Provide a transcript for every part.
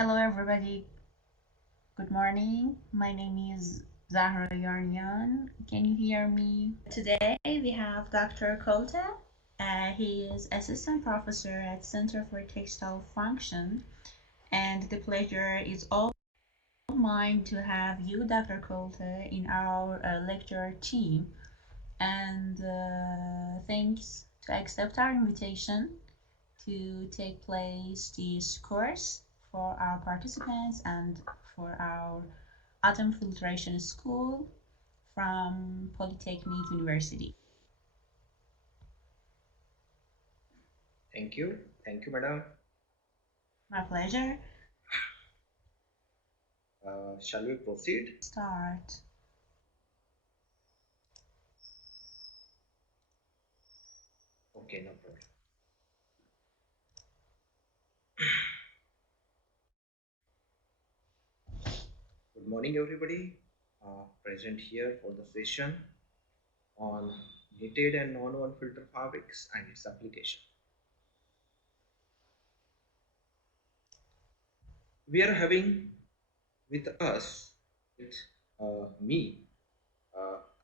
Hello, everybody. Good morning. My name is Zahra Yarnian. Can you hear me? Today we have Dr. Kolta. He is assistant professor at Center for Textile Function, and the pleasure is all mine to have you, Dr. Kolta, in our lecture team. And thanks to accept our invitation to take place this course for our participants and for our Atom Filtration School from Polytechnic University. Thank you. Thank you, madam. My pleasure. Shall we proceed? Start. Okay, no problem. Good morning, everybody. Present here for the session on knitted and non-woven filter fabrics and its application. We are having with us, with me,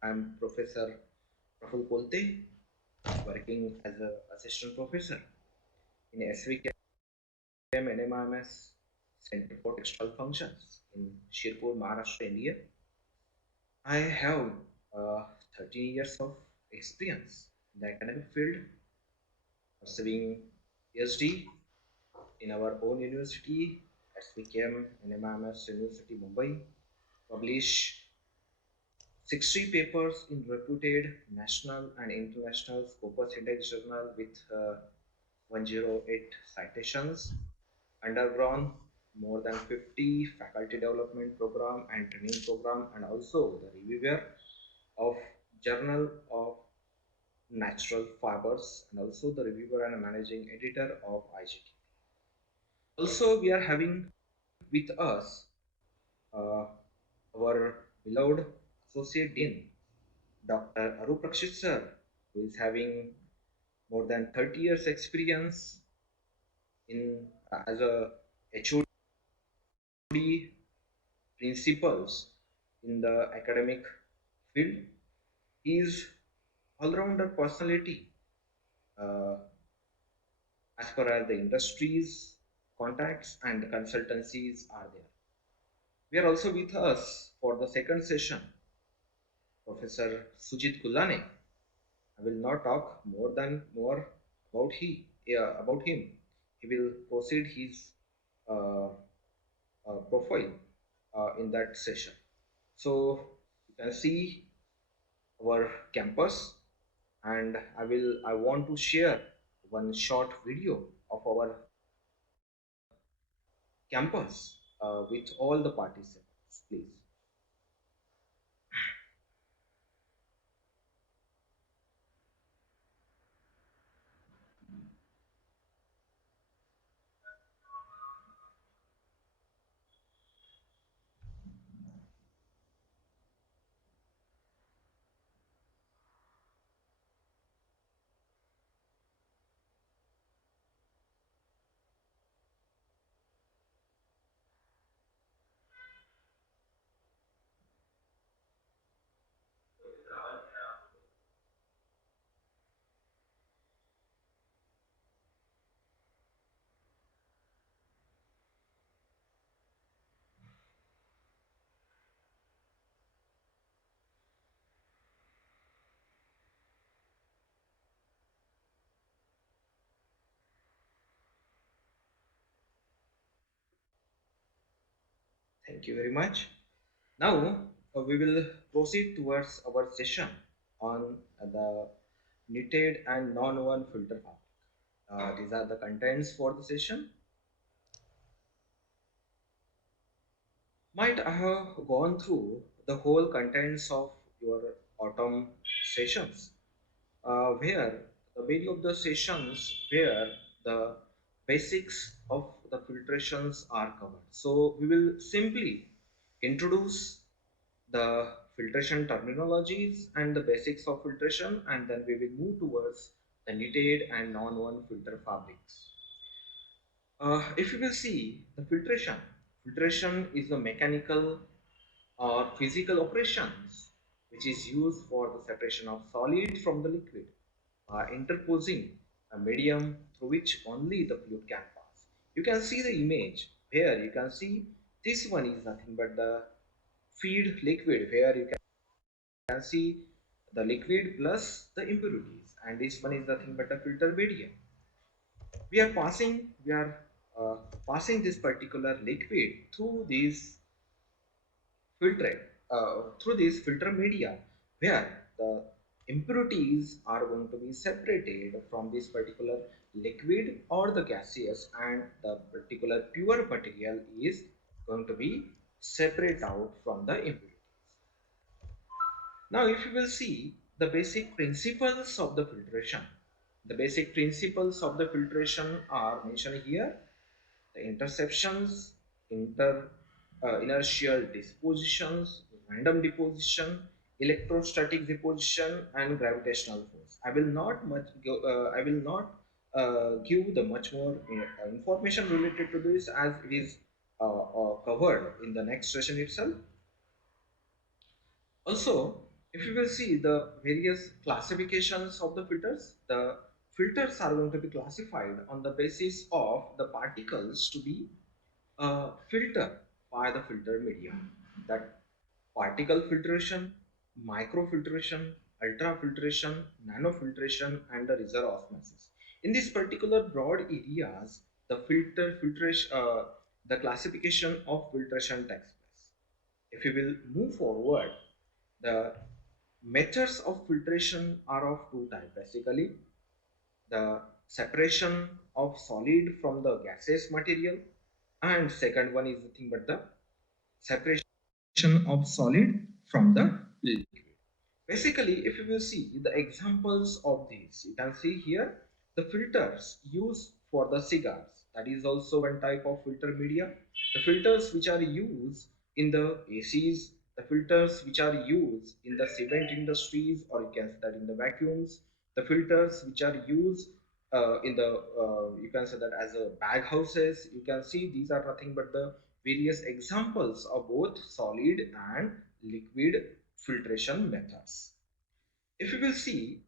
I'm Professor Praful Kolte, working as an assistant professor in SVKM NMIMS Center for Textile Functions in Shirpur, Maharashtra, India. I have 13 years of experience in the academic field, pursuing PhD in our own university, SVKM and MIMS University, Mumbai, publish 60 papers in reputed national and international Scopus Index journal with 108 citations, undergone more than 50 faculty development program and training program, and also the reviewer of Journal of Natural Fibers, and also the reviewer and managing editor of IGT. Also, we are having with us uh, our beloved associate dean, Dr. Arup Rakshit sir, who is having more than 30 years experience in as a HOD principals in the academic field. He is all-rounder personality uh, as far as the industries, contacts, and consultancies are there. We are also with us for the second session, Professor Sujit Kulane. I will not talk more about about him. He will proceed his uh, profile in that session. So you can see our campus, and I want to share one short video of our campus with all the participants, please. Thank you very much. Now we will proceed towards our session on the knitted and non-woven filter fabric. These are the contents for the session. Might I have gone through the whole contents of your autumn sessions, where the many of the sessions where the basics of the filtrations are covered. So we will simply introduce the filtration terminologies and the basics of filtration, and then we will move towards the knitted and non-woven filter fabrics. If you will see the filtration is the mechanical or physical operations which is used for the separation of solid from the liquid by interposing a medium through which only the fluid can pass. You can see the image here. You can see this one is nothing but the feed liquid where you can see the liquid plus the impurities, and this one is nothing but the filter medium. We are passing this particular liquid filtrate through this filter media where the impurities are going to be separated from this particular liquid or the gaseous, and the particular pure material is going to be separate out from the impurities. Now, if you will see the basic principles of the filtration, the basic principles of the filtration are mentioned here: the interceptions, inter inertial dispositions, random deposition, electrostatic deposition, and gravitational force. I will not give the much more information related to this, as it is covered in the next session itself. Also, if you will see the various classifications of the filters are going to be classified on the basis of the particles to be filtered by the filter medium. That particle filtration, microfiltration, ultrafiltration, nanofiltration, and the reserve osmosis. In these particular broad areas, the classification of filtration takes place. If we will move forward, the methods of filtration are of two types basically: the separation of solid from the gaseous material, and second one is nothing but the separation of solid from the liquid. Basically, if you will see the examples of these, you can see here the filters used for the cigars. That is also one type of filter media. The filters which are used in the ACs, the filters which are used in the cement industries, or you can say that in the vacuums, the filters which are used in the you can say that as a bag houses. You can see these are nothing but the various examples of both solid and liquid filtration methods. If you will see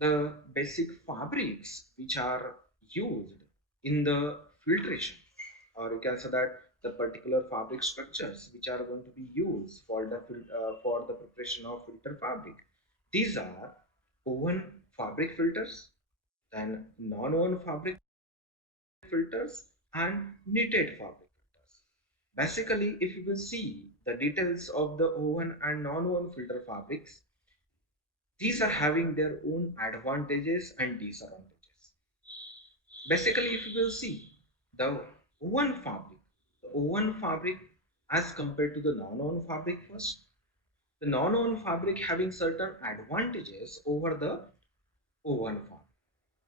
the basic fabrics which are used in the filtration, or you can say that the particular fabric structures which are going to be used for the preparation of filter fabric, these are oven fabric filters, then non-oven fabric filters, and knitted fabric filters. Basically, if you will see the details of the oven and non-oven filter fabrics, these are having their own advantages and disadvantages. Basically, if you will see the oven fabric, the oven fabric as compared to the non-oven fabric first, the non-oven fabric having certain advantages over the oven fabric.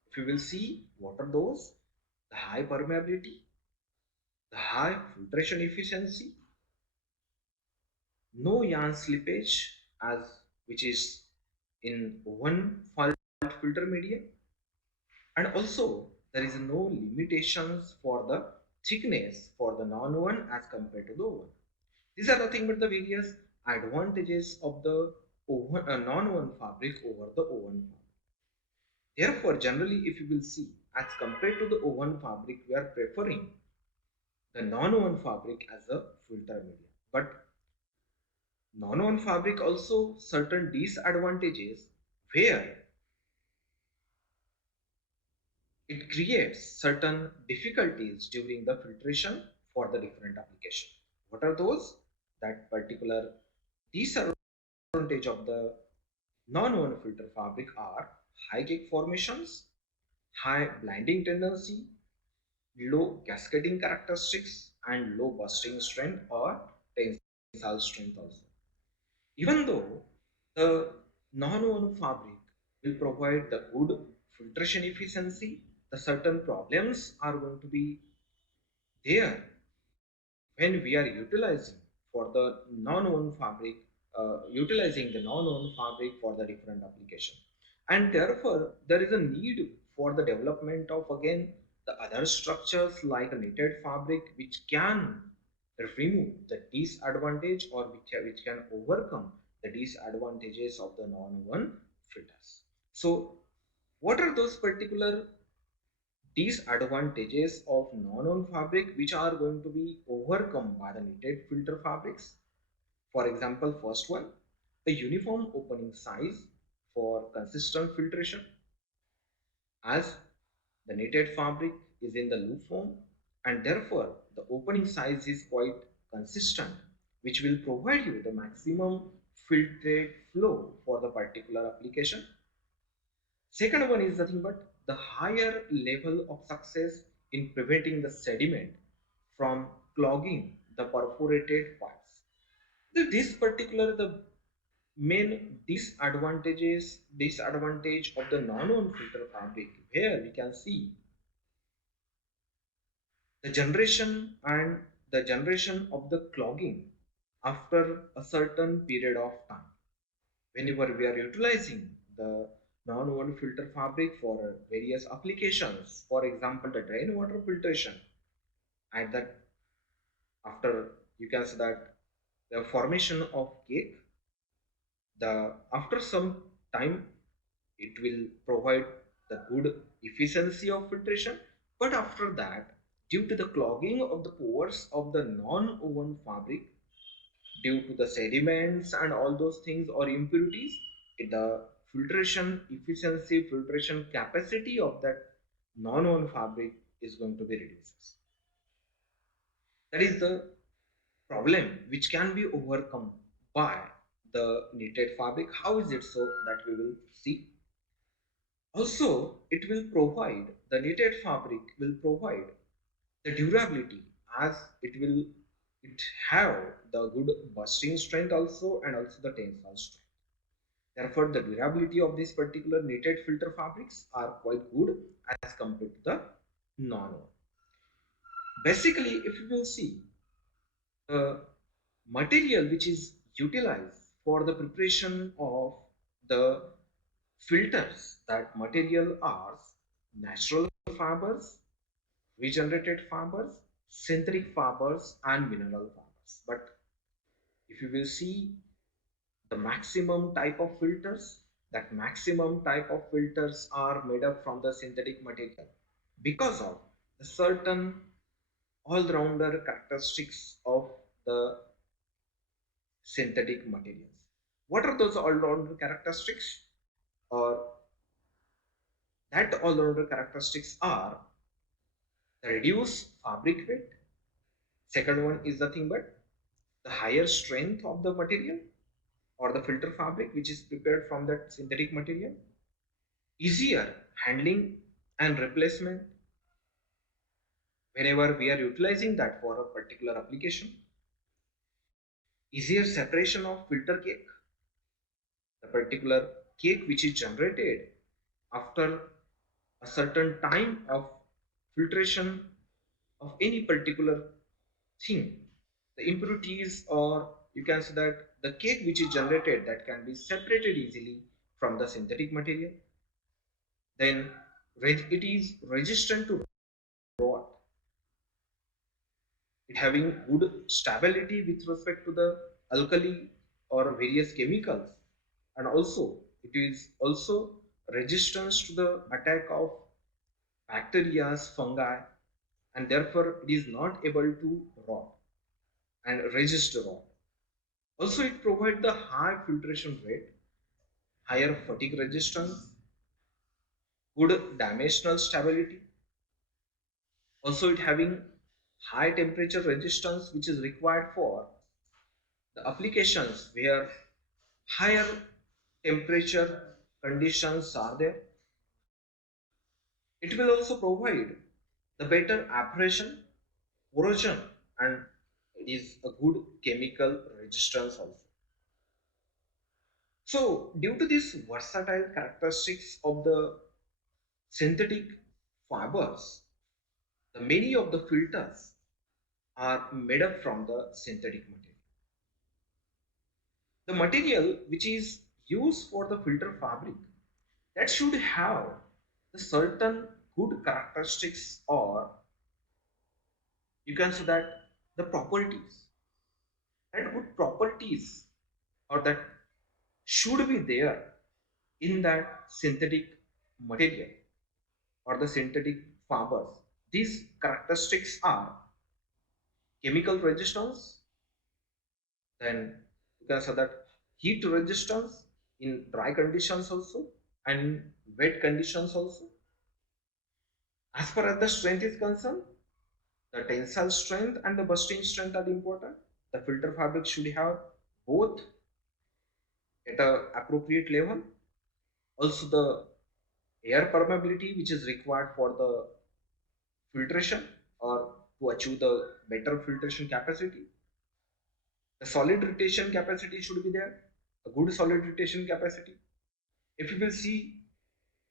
If you will see what are those, the high permeability, the high filtration efficiency, no yarn slippage as which is in one filter media, and also there is no limitations for the thickness for the non-oven as compared to the oven. These are nothing but the various advantages of the non-oven fabric over the oven fabric. Therefore, generally, if you will see, as compared to the oven fabric, we are preferring the non-oven fabric as a filter media. But non-woven fabric also certain disadvantages where it creates certain difficulties during the filtration for the different application. What are those? That particular disadvantage of the non-woven filter fabric are high cake formations, high blinding tendency, low cascading characteristics, and low bursting strength or tensile strength also. Even though the non-woven fabric will provide the good filtration efficiency, the certain problems are going to be there when we are utilizing the non-woven fabric for the different application. And therefore, there is a need for the development of again the other structures like a knitted fabric which can remove the disadvantage or which can overcome the disadvantages of the non-woven filters. So what are those particular disadvantages of non-woven fabric which are going to be overcome by the knitted filter fabrics? For example, first one, a uniform opening size for consistent filtration, as the knitted fabric is in the loop form and therefore the opening size is quite consistent, which will provide you the maximum filtrate flow for the particular application. Second one is nothing but the higher level of success in preventing the sediment from clogging the perforated pipes. This particular the main disadvantage of the non-woven filter fabric, where we can see the generation of the clogging after a certain period of time. Whenever we are utilizing the non-woven filter fabric for various applications, for example, the drain water filtration, at that after you can say that the formation of cake, the after some time it will provide the good efficiency of filtration, but after that, due to the clogging of the pores of the non-woven fabric, due to the sediments and all those things or impurities, the filtration efficiency, filtration capacity of that non-woven fabric is going to be reduced. That is the problem which can be overcome by the knitted fabric. How is it so? That we will see. Also, the knitted fabric will provide the durability, as it have the good bursting strength also and also the tensile strength. Therefore, the durability of this particular knitted filter fabrics are quite good as compared to the non-woven. Basically, if you will see the material which is utilized for the preparation of the filters, that material are natural fibers, regenerated fibers, synthetic fibers, and mineral fibers. But if you will see the maximum type of filters, that maximum type of filters are made up from the synthetic material because of the certain all-rounder characteristics of the synthetic materials. What are those all-rounder characteristics? Or that all-rounder characteristics are the reduced fabric weight. Second one is nothing but the higher strength of the material or the filter fabric which is prepared from that synthetic material, easier handling and replacement whenever we are utilizing that for a particular application, easier separation of filter cake, the particular cake which is generated after a certain time of filtration of any particular thing, the impurities, or you can say that the cake which is generated, that can be separated easily from the synthetic material, then it is resistant to rot, it having good stability with respect to the alkali or various chemicals, and also it is also resistance to the attack of bacteria, fungi, and therefore it is not able to rot and resist rot. Also, it provides the high filtration rate, higher fatigue resistance, good dimensional stability. Also, it having high temperature resistance, which is required for the applications where higher temperature conditions are there. It will also provide the better abrasion, corrosion, and it is a good chemical resistance also. So, due to these versatile characteristics of the synthetic fibers, the many of the filters are made up from the synthetic material. The material which is used for the filter fabric, that should have a certain good characteristics, or you can say that the properties, and good properties or that should be there in that synthetic material or the synthetic fibers. These characteristics are chemical resistance, then you can say that heat resistance in dry conditions also and in wet conditions also. As far as the strength is concerned, the tensile strength and the bursting strength are important. The filter fabric should have both at a appropriate level. Also the air permeability which is required for the filtration or to achieve the better filtration capacity. The solid retention capacity should be there, a good solid retention capacity. If you will see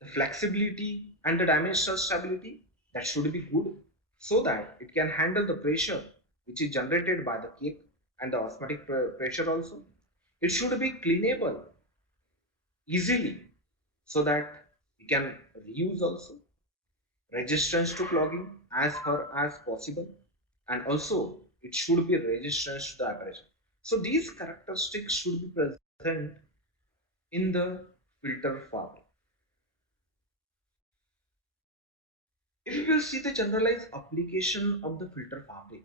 the flexibility and the dimensional stability, that should be good so that it can handle the pressure which is generated by the cake and the osmotic pressure also. It should be cleanable easily so that we can reuse also. Resistance to clogging as far as possible, and also it should be resistance to the abrasion. So these characteristics should be present in the filter fabric. If you will see the generalized application of the filter fabric,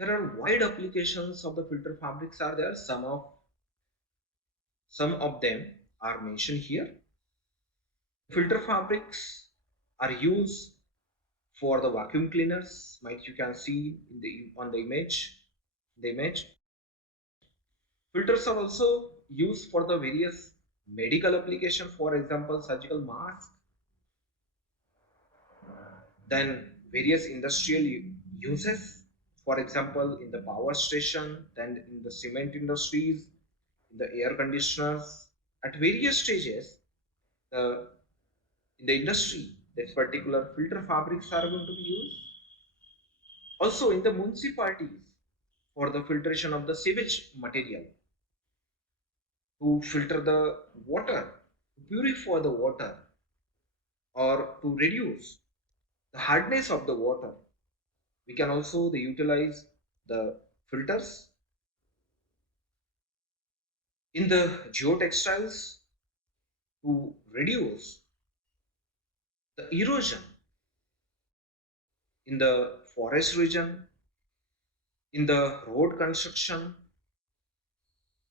there are wide applications of the filter fabrics are there. Some of them are mentioned here. Filter fabrics are used for the vacuum cleaners, like you can see in the on the image. Filters are also used for the various medical applications, for example surgical mask, then various industrial uses, for example in the power station, then in the cement industries, in the air conditioners. At various stages, the in the industry, this particular filter fabrics are going to be used. Also in the municipalities, for the filtration of the sewage material, to filter the water, to purify the water, or to reduce the hardness of the water, we can also utilize the filters. In the geotextiles, to reduce the erosion in the forest region, in the road construction,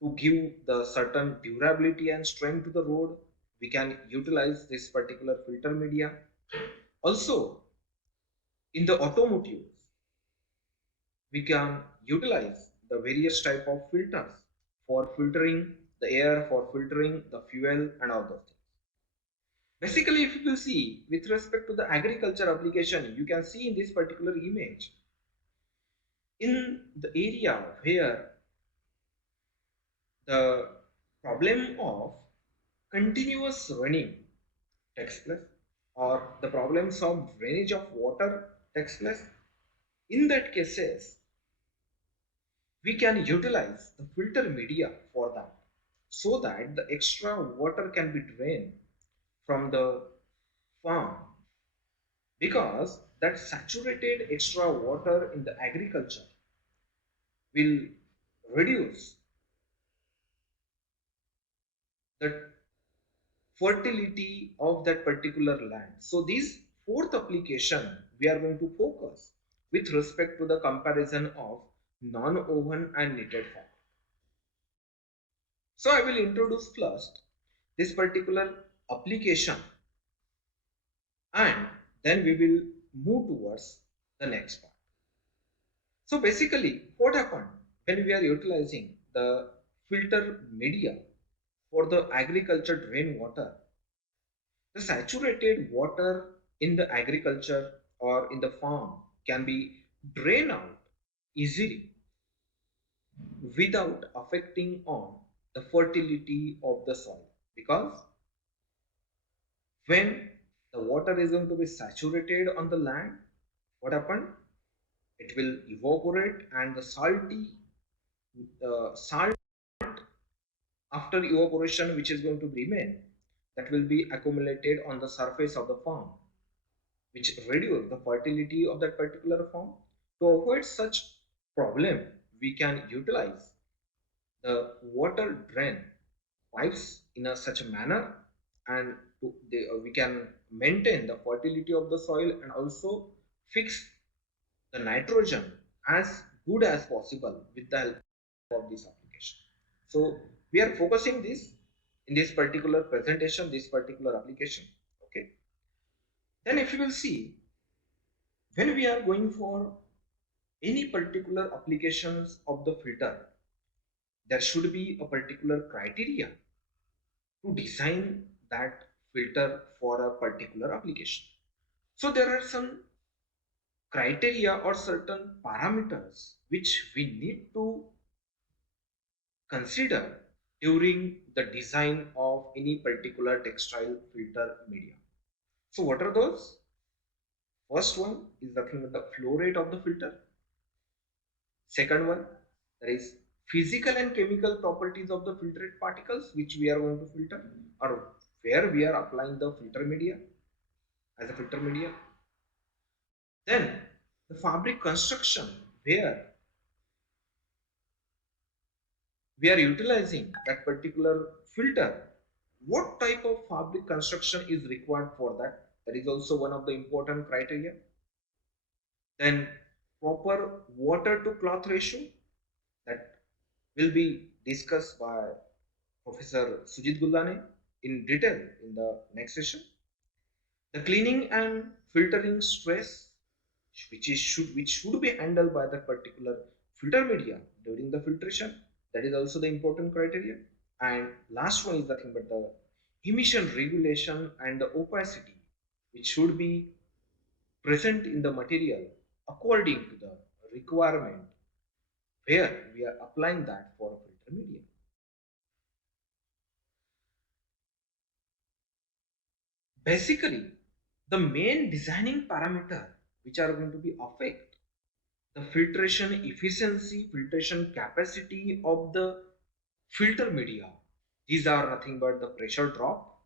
to give the certain durability and strength to the road, we can utilize this particular filter media. Also in the automotives, we can utilize the various type of filters for filtering the air, for filtering the fuel and all those things. Basically, if you will see with respect to the agriculture application, you can see in this particular image, in the area where the problem of continuous running takes place, or the problems of drainage of water takes place, in that cases we can utilize the filter media for that, so that the extra water can be drained from the farm, because that saturated extra water in the agriculture will reduce the fertility of that particular land. So this fourth application we are going to focus with respect to the comparison of non-woven and knitted fabric. So I will introduce first this particular application, and then we will move towards the next part. So basically what happened when we are utilizing the filter media for the agriculture drain water, the saturated water in the agriculture or in the farm can be drained out easily without affecting on the fertility of the soil, because when the water is going to be saturated on the land, what happened, it will evaporate, and the salt after evaporation which is going to remain, that will be accumulated on the surface of the farm. which reduce the fertility of that particular form. To avoid such problem, we can utilize the water drain pipes in such a manner, and we can maintain the fertility of the soil and also fix the nitrogen as good as possible with the help of this application. So we are focusing this in this particular presentation, this particular application. Okay. Then if you will see, when we are going for any particular applications of the filter, there should be a particular criteria to design that filter for a particular application. So there are some criteria or certain parameters which we need to consider during the design of any particular textile filter media. So what are those? First one is nothing but the flow rate of the filter. Second one, there is physical and chemical properties of the filtrate particles which we are going to filter, or where we are applying the filter media as a filter media. Then the fabric construction, where we are utilizing that particular filter, what type of fabric construction is required for that? That is also one of the important criteria. Then proper water to cloth ratio, that will be discussed by Professor Sujit Gullane in detail in the next session. The cleaning and filtering stress, which should be handled by the particular filter media during the filtration, that is also the important criteria. And last one is nothing but the emission regulation and the opacity, which should be present in the material according to the requirement where we are applying that for a filter media. Basically, the main designing parameter which are going to be affect the filtration efficiency, filtration capacity of the filter media. These are nothing but the pressure drop,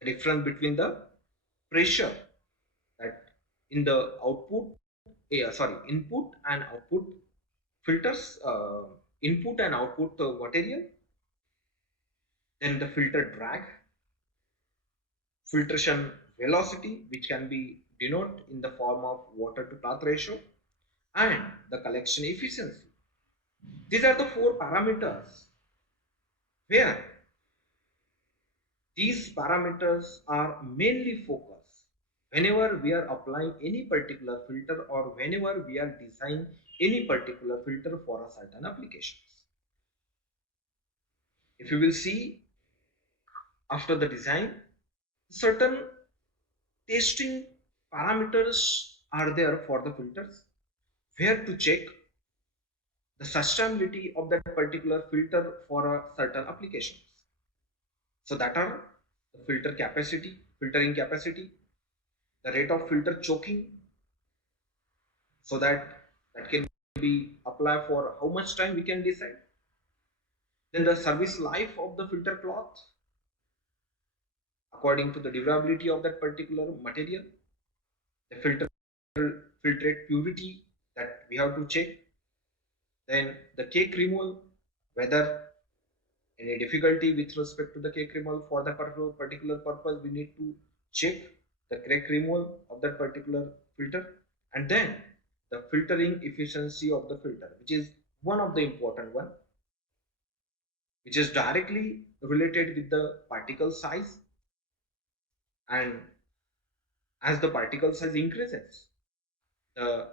the difference between the pressure that in the output, input and output filters, input and output material, then the filter drag, filtration velocity, which can be denoted in the form of water to cloth ratio, and the collection efficiency. These are the four parameters where these parameters are mainly focused whenever we are applying any particular filter or whenever we are designing any particular filter for a certain applications. If you will see, after the design, certain testing parameters are there for the filters, where to check the sustainability of that particular filter for a certain applications. So that are the filter capacity, filtering capacity, the rate of filter choking, so that can be applied for how much time we can decide. Then the service life of the filter cloth according to the durability of that particular material, the filtrate purity that we have to check, then the cake removal, whether any difficulty with respect to the cake removal for the particular purpose, we need to check the cake removal of that particular filter. And then the filtering efficiency of the filter, which is one of the important one, which is directly related with the particle size. And as the particle size increases, the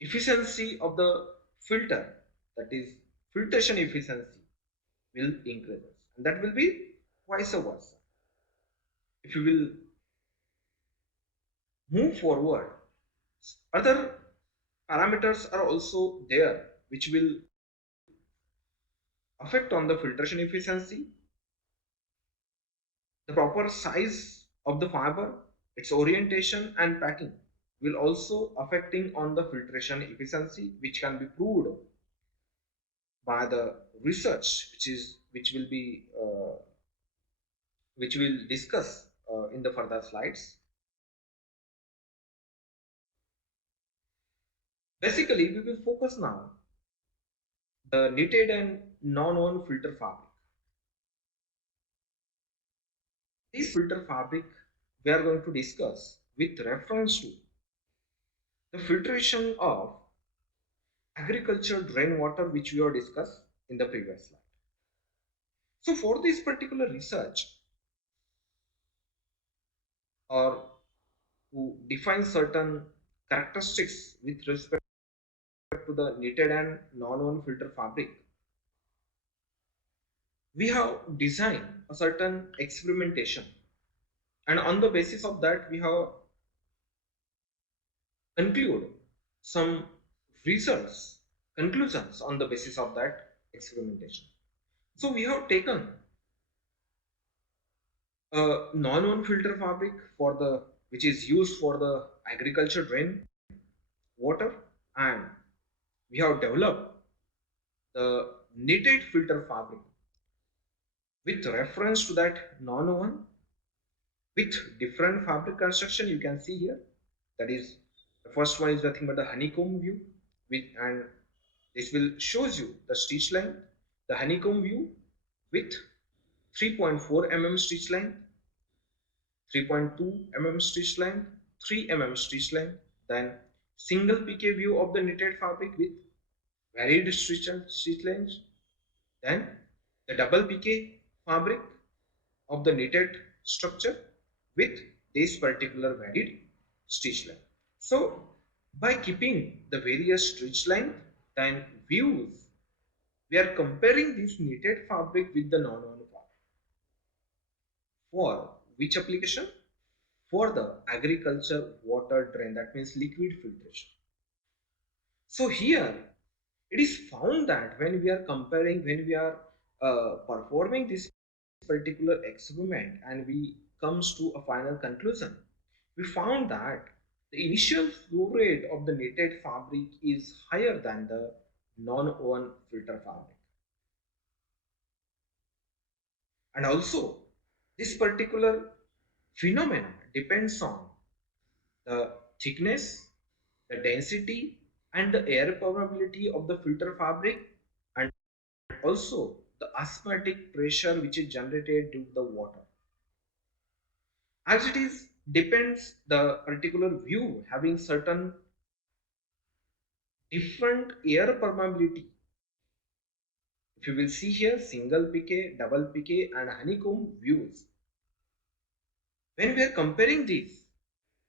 efficiency of the filter, that is filtration efficiency, will increase, and that will be vice versa. If you will move forward, other parameters are also there which will affect on the filtration efficiency. The proper size of the fiber, its orientation and packing will also affecting on the filtration efficiency, which can be proved by the research which will be which we'll discuss in the further slides. Basically, we will focus now the knitted and non-woven filter fabric. This filter fabric we are going to discuss with reference to the filtration of agricultural rainwater, which we have discussed in the previous slide. So for this particular research, or to define certain characteristics with respect to the knitted and non-woven filter fabric, we have designed a certain experimentation, and on the basis of that we have conclude some results, conclusions on the basis of that experimentation. So we have taken a non-woven filter fabric for the which is used for the agriculture drain water, and we have developed the knitted filter fabric with reference to that non-woven with different fabric construction. You can see here, that is, the first one is nothing but the honeycomb view with, and this will shows you the stitch length, the honeycomb view with 3.4 mm stitch length, 3.2 mm stitch length, 3 mm stitch length, then single PK view of the knitted fabric with varied stitch length, then the double PK fabric of the knitted structure with this particular varied stitch length. So by keeping the various stitch length, then views, we are comparing this knitted fabric with the non-woven fabric. For which application? For the agriculture water drain, that means liquid filtration. So here it is found that when we are comparing, when we are performing this particular experiment and we comes to a final conclusion, we found that the initial flow rate of the knitted fabric is higher than the non-woven filter fabric. And also this particular phenomenon depends on the thickness, the density, and the air permeability of the filter fabric, and also the osmotic pressure which is generated due to the water. As it is depends the particular view having certain different air permeability. If you will see here, single PK, double PK, and honeycomb views. When we are comparing these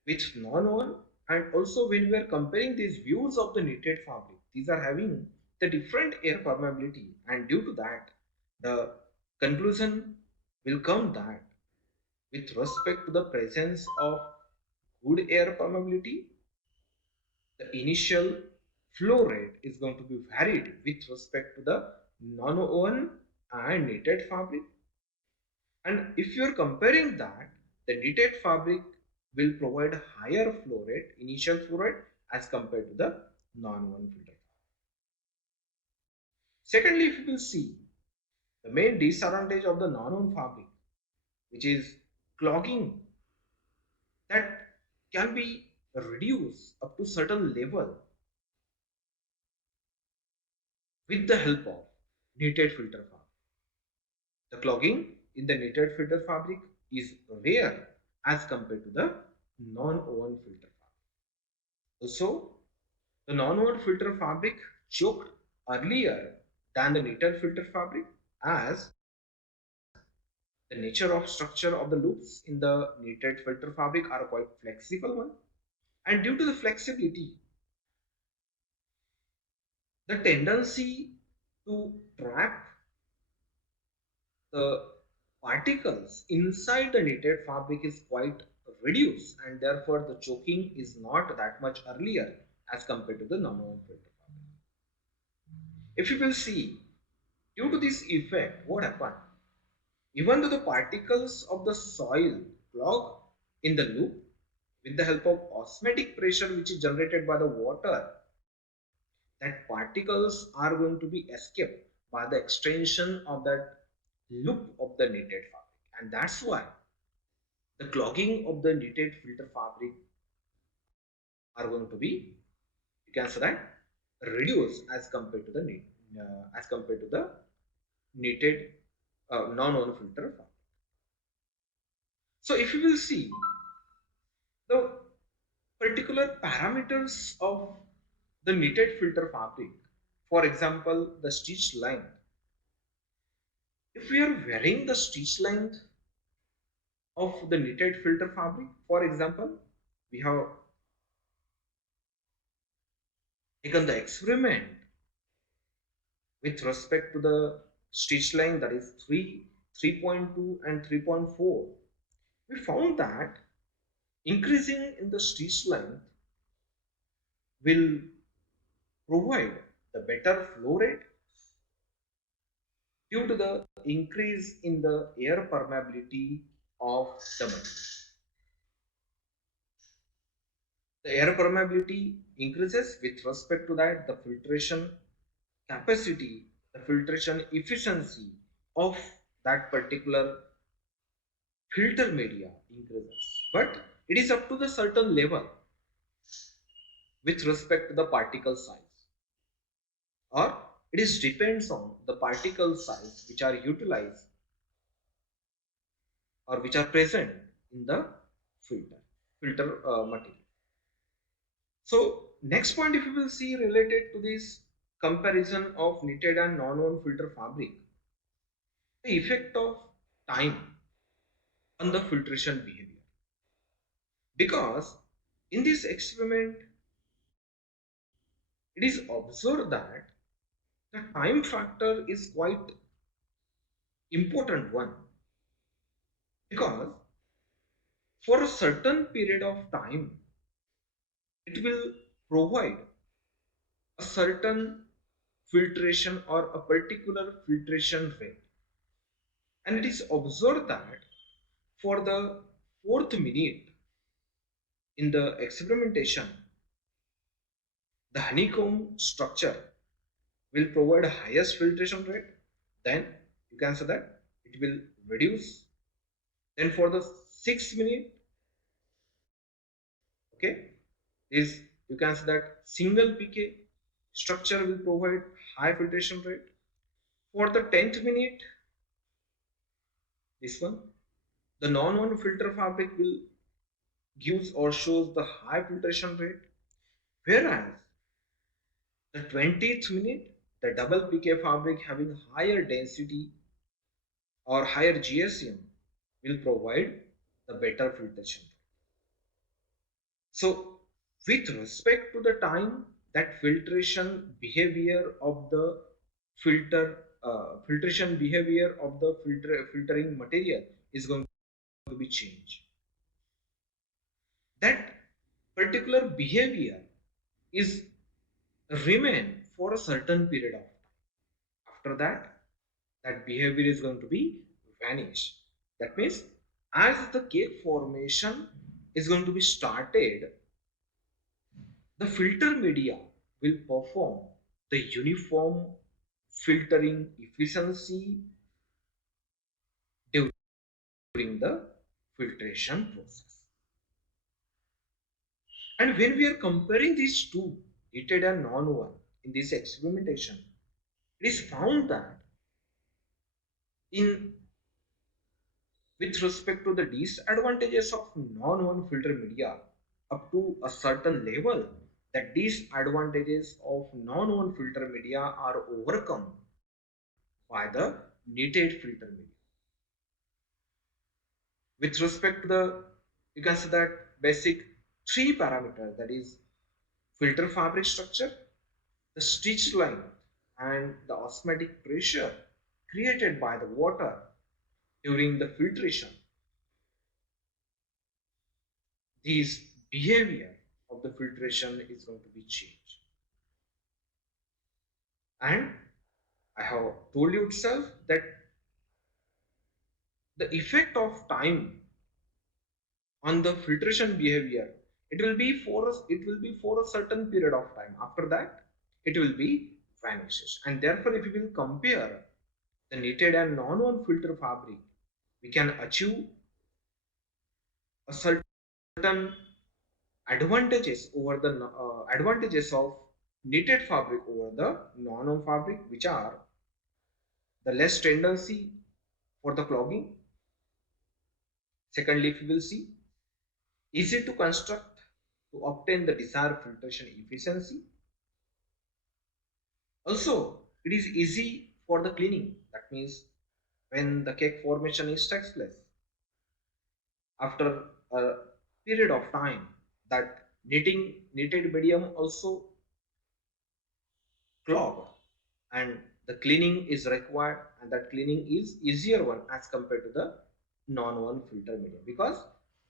with non-woven, and also when we are comparing these views of the knitted fabric, these are having the different air permeability, and due to that the conclusion will come that with respect to the presence of good air permeability, the initial flow rate is going to be varied with respect to the non-woven and knitted fabric. And if you are comparing that, the knitted fabric will provide higher flow rate, initial flow rate, as compared to the non-woven filter. Secondly, if you will see the main disadvantage of the non-woven fabric, which is clogging, that can be reduced up to certain level with the help of knitted filter fabric. The clogging in the knitted filter fabric is rare as compared to the non-woven filter fabric. Also, the non-woven filter fabric choked earlier than the knitted filter fabric, as the nature of structure of the loops in the knitted filter fabric are quite flexible one, and due to the flexibility, the tendency to trap the particles inside the knitted fabric is quite reduced, and therefore the choking is not that much earlier as compared to the non-woven filter fabric. If you will see, due to this effect, what happened? Even though the particles of the soil clog in the loop, with the help of osmotic pressure which is generated by the water, that particles are going to be escaped by the extension of that loop of the knitted fabric, and that's why the clogging of the knitted filter fabric are going to be, you can say that, reduced as compared to the knitted non-woven filter fabric. So if you will see the particular parameters of the knitted filter fabric, for example, the stitch length. If we are varying the stitch length of the knitted filter fabric, for example, we have taken the experiment with respect to the stitch length, that is 3.2 and 3.4. We found that increasing in the stitch length will provide the better flow rate due to the increase in the air permeability of the material. The air permeability increases, with respect to that, the filtration capacity, the filtration efficiency of that particular filter media increases. But it is up to the certain level with respect to the particle size, or it is depends on the particle size which are utilized or which are present in the filter material. So next point, if you will see related to this comparison of knitted and non-woven filter fabric, the effect of time on the filtration behavior. Because in this experiment, it is observed that the time factor is quite important one, because for a certain period of time, it will provide a certain filtration or a particular filtration rate. And it is observed that for the fourth minute in the experimentation, the honeycomb structure will provide highest filtration rate. Then you can say that it will reduce. Then for the 6 minute, okay, is, you can say that single PK structure will provide high filtration rate. For the 10th minute, this one, the non-woven filter fabric will gives or shows the high filtration rate, whereas the 20th minute, the double PK fabric having higher density or higher GSM will provide the better filtration. So with respect to the time, that filtration behavior of the filtering material is going to be changed. That particular behavior is remain for a certain period of time. After that, that behavior is going to be vanish. That means as the cake formation is going to be started, the filter media will perform the uniform filtering efficiency during the filtration process. And when we are comparing these two, heated and non-woven, in this experimentation, it is found that in with respect to the disadvantages of non-woven filter media, up to a certain level, the disadvantages of non-woven filter media are overcome by the knitted filter media. With respect to the, you can say that, basic three parameters, that is filter fabric structure, the stitch length, and the osmotic pressure created by the water during the filtration, this behavior of the filtration is going to be changed. And I have told you itself that the effect of time on the filtration behavior, it will be for a certain period of time. After that, it will be vanishes. And therefore, if you will compare the knitted and non-woven filter fabric, we can achieve a certain advantages of knitted fabric over the non-woven fabric, which are the less tendency for the clogging. Secondly, if you will see, easy to construct to obtain the desired filtration efficiency. Also, it is easy for the cleaning. That means when the cake formation is takes place, after a period of time, that knitted medium also clog, and the cleaning is required, and that cleaning is easier one as compared to the non-one filter medium, because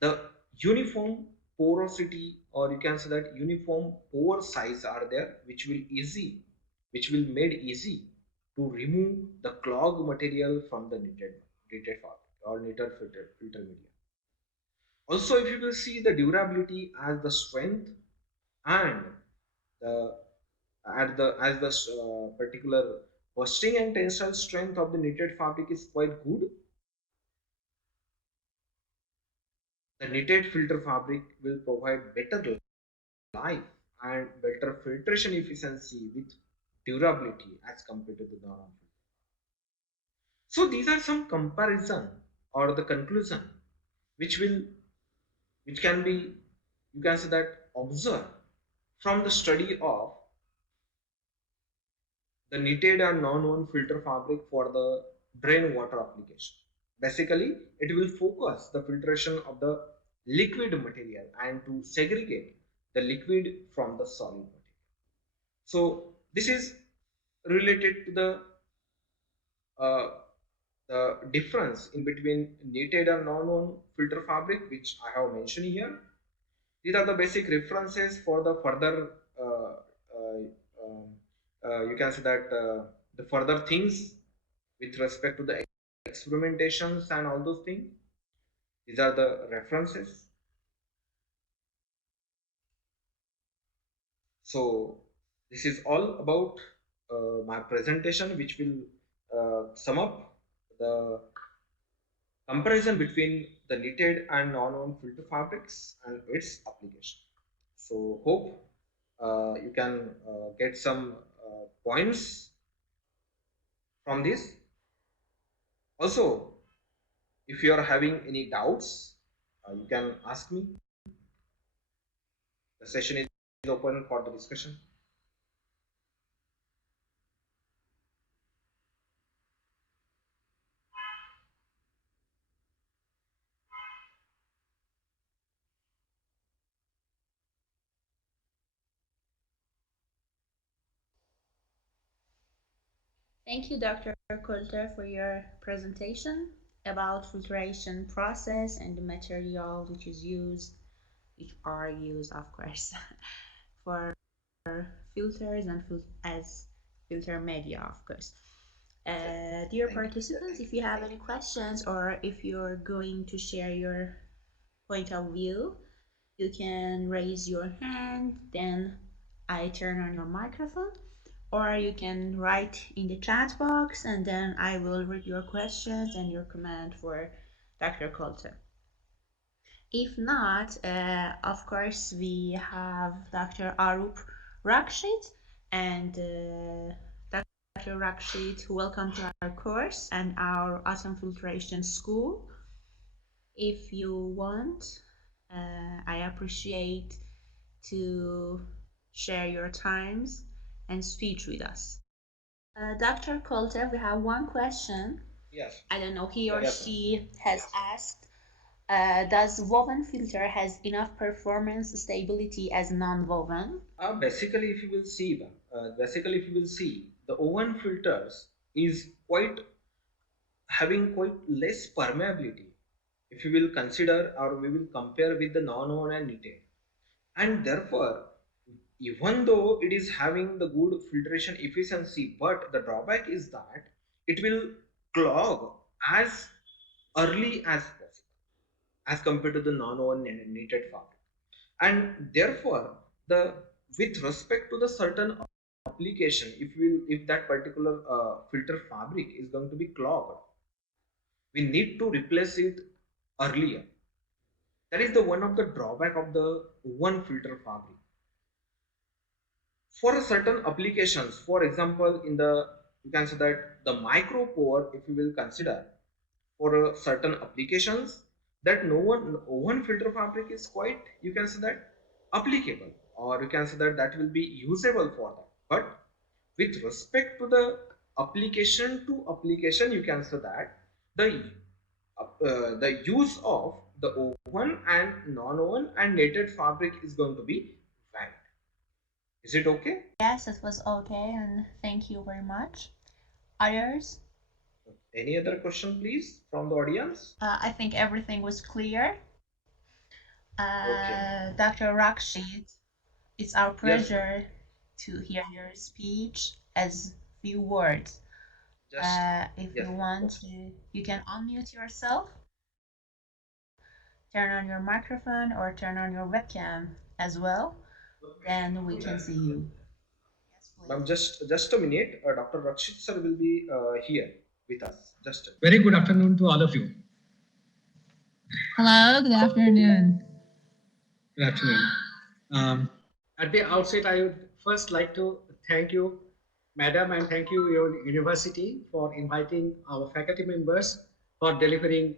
the uniform porosity, or you can say that uniform pore size are there, which will made easy to remove the clog material from the knitted fabric or knitted filter medium. Also, if you will see the durability as the strength, and the as the particular bursting and tensile strength of the knitted fabric is quite good, the knitted filter fabric will provide better life and better filtration efficiency with durability as compared to the normal. So these are some comparison or the conclusion which will which can be, you can say that, observed from the study of the knitted and non-woven filter fabric for the drain water application. Basically, it will focus the filtration of the liquid material and to segregate the liquid from the solid material. So this is related to uh, the difference in between knitted and non-woven filter fabric, which I have mentioned here. These are the basic references for the further uh, um, you can say that the further things with respect to the experimentations and all those things. These are the references. So this is all about my presentation, which will sum up the comparison between the knitted and non-woven filter fabrics and its application. So hope you can get some points from this. Also, if you are having any doubts, you can ask me. The session is open for the discussion. Thank you, Dr. Coulter, for your presentation about filtration process and the material which are used, of course, for filters and as filter media, of course. Dear participants, if you have any questions or if you're going to share your point of view, you can raise your hand, then I turn on your microphone, or you can write in the chat box and then I will read your questions and your comment for Dr. Coulter. If not, of course, we have Dr. Arup Rakshit, and Dr. Rakshit, welcome to our course and our Atom Filtration School. If you want, I appreciate to share your times and speech with us. Dr. Coulter, we have one question. Yes. I don't know, he or she has asked, does woven filter has enough performance stability as non-woven? Basically, if you will see, the oven filters is quite having quite less permeability. If you will consider or we will compare with the non-woven and knitted, and therefore, even though it is having the good filtration efficiency, but the drawback is that it will clog as early as possible as compared to the non-woven and knitted fabric. And therefore, the with respect to the certain application, if that particular filter fabric is going to be clogged, we need to replace it earlier. That is the one of the drawback of the woven filter fabric. For a certain applications, for example, in the you can say that the micro pore, if you will consider for certain applications, that no one filter fabric is quite, you can say that, applicable, or you can say that that will be usable for that. But with respect to the application to application, you can say that the use of the oven and non-oven and knitted fabric is going to be valid. Is it okay? Yes, it was okay, and thank you very much. Others? Any other question, please, from the audience? I think everything was clear. Okay, ma'am. Dr. Rakshit, it's our Yes, ma'am. pleasure to hear your speech as few words. Just If yes, you ma'am. want to, you can unmute yourself, turn on your microphone, or turn on your webcam as well. Then we can see you. Yes, Ma'am, please. just a minute. Dr. Rakshit sir will be here with us. Just a minute. Very good afternoon to all of you. Hello, good afternoon. Good afternoon. At the outset, I would first like to thank you, Madam, and thank you, your university, for inviting our faculty members for delivering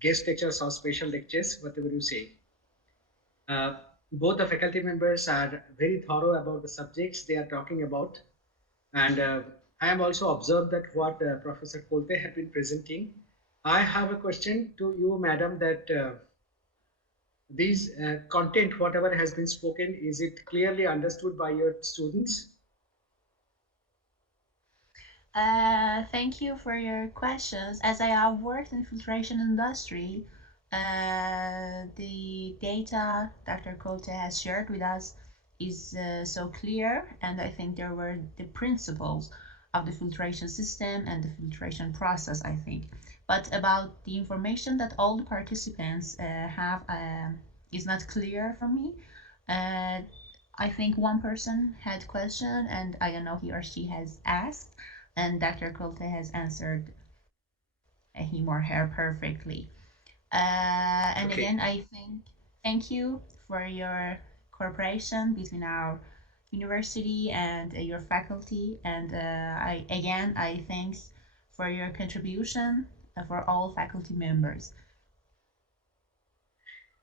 guest lectures or special lectures, whatever you say. Both the faculty members are very thorough about the subjects they are talking about. And I have also observed that what Professor Kolte had been presenting. I have a question to you, Madam, that these content, whatever has been spoken, is it clearly understood by your students? Thank you for your questions. As I have worked in filtration industry, the data Dr. Kolte has shared with us is so clear, and I think there were the principles of the filtration system and the filtration process, I think. But about the information that all the participants have is not clear for me. Uh, I think one person had question, and I don't know he or she has asked, and Dr. Kolte has answered him or her perfectly. And Okay. again, I think thank you for your cooperation between our university and your faculty. And I thanks for your contribution for all faculty members.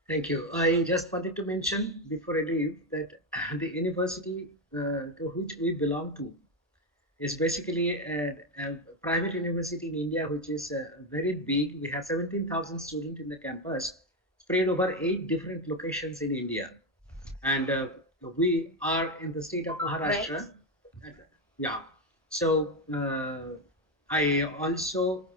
Thank you. I just wanted to mention before I leave that the university to which we belong to is basically a private university in India, which is very big. We have 17,000 students in the campus, spread over 8 different locations in India. And we are in the state of Great. Maharashtra. And, yeah. So I also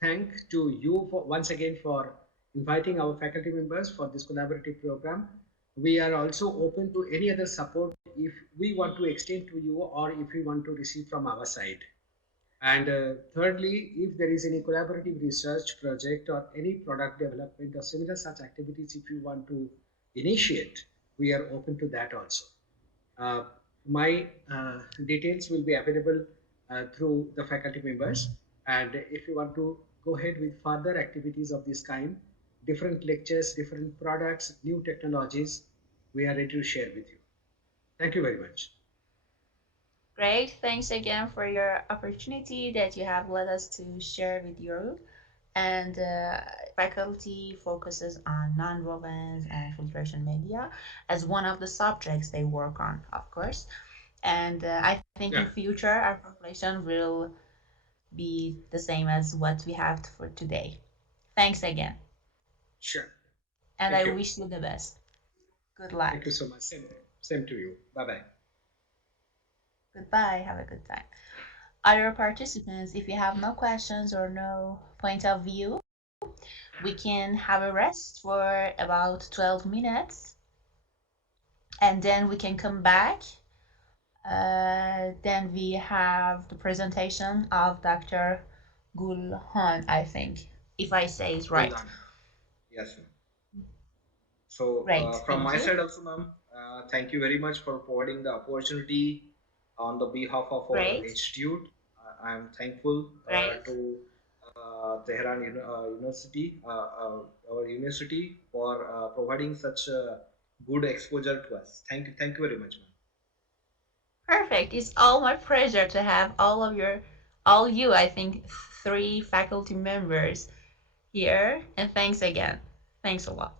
thank to you for, once again for inviting our faculty members for this collaborative program. We are also open to any other support if we want to extend to you or if we want to receive from our side. And thirdly, if there is any collaborative research project or any product development or similar such activities, if you want to initiate, we are open to that also. Uh, my details will be available through the faculty members. And if you want to go ahead with further activities of this kind, different lectures, different products, new technologies, we are ready to share with you. Thank you very much. Great. Thanks again for your opportunity that you have let us to share with you. And faculty focuses on nonwovens and filtration media as one of the subjects they work on, of course. And I think Yeah, in future our population will be the same as what we have for today. Thanks again, sure. and Thank I you. wish you the best. Good Thank luck. you so much. Same to you. Bye bye. Goodbye. Have a good time. Other participants, if you have no questions or no point of view, we can have a rest for about 12 minutes and then we can come back. Then we have the presentation of Dr. Gulhan, I think, if I say it right. Guldan. Yes, ma'am. So Great, from thank my you. side also, ma'am, thank you very much for providing the opportunity on the behalf of our Great, institute. I am thankful great. to Tehran University, our university, for providing such good exposure to us. Thank you very much, ma'am. Perfect. It's all my pleasure to have all you, I think, 3 faculty members here. And thanks again. Thanks a lot.